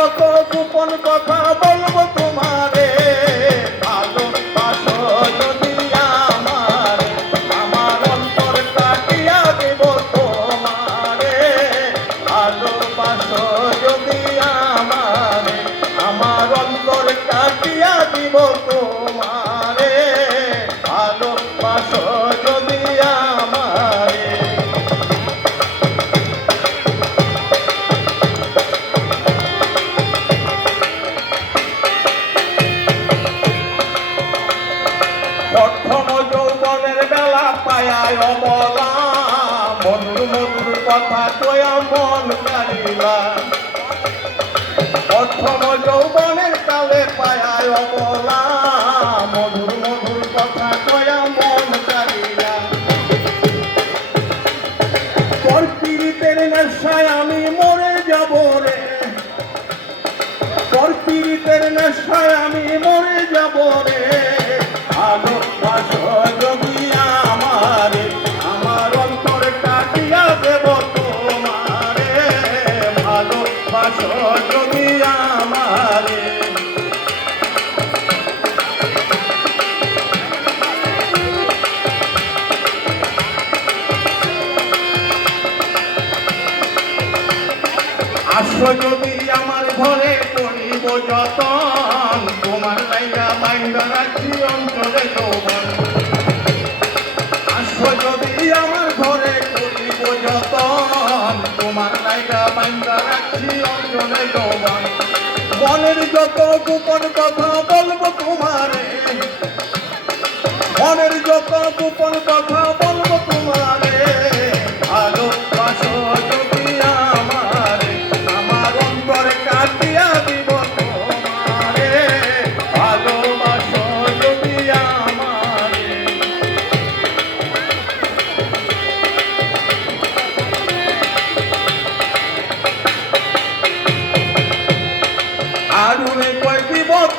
যত গোপন কথা বলব তোমারে আমারে অন্তর কাটিয়া দিব তোমারে। মধুর কথা কয়া, মন কারিলা প্রথম যৌবনের কালে পায়ায় অবলা। মধুর মধুর কথা কয়া, মন কারিলা নেশায় আমি মরে যাব রে। তোর নেশায় আমি মরে যাব রে। ভালোবাসো যদি আমারে। আসো যদি আমার ঘরে করিব যতন, তোমার লাইগা বাইন্দা রাখি অঞ্চলে যৌবন। আসো মনের যত গোপন কথা বলব তোমারে। মনের যত গোপন কথা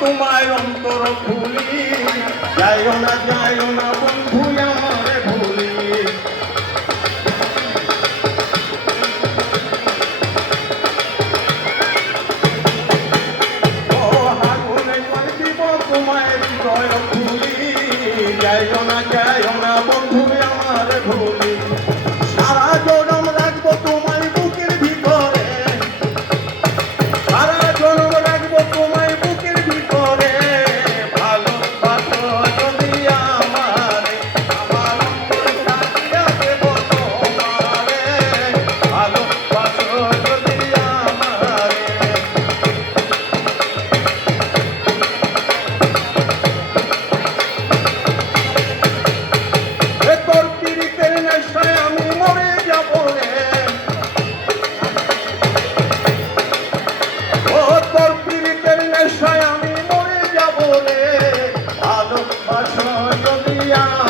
তোমায় অন্তর খুলি যাইও না যাইও না বন্ধু, আমারে ভুলি। ও কই দিব তোমায় হৃদয় খুলি যাইও না যাইও না বন্ধু, আমারে ভুলি। দিয়া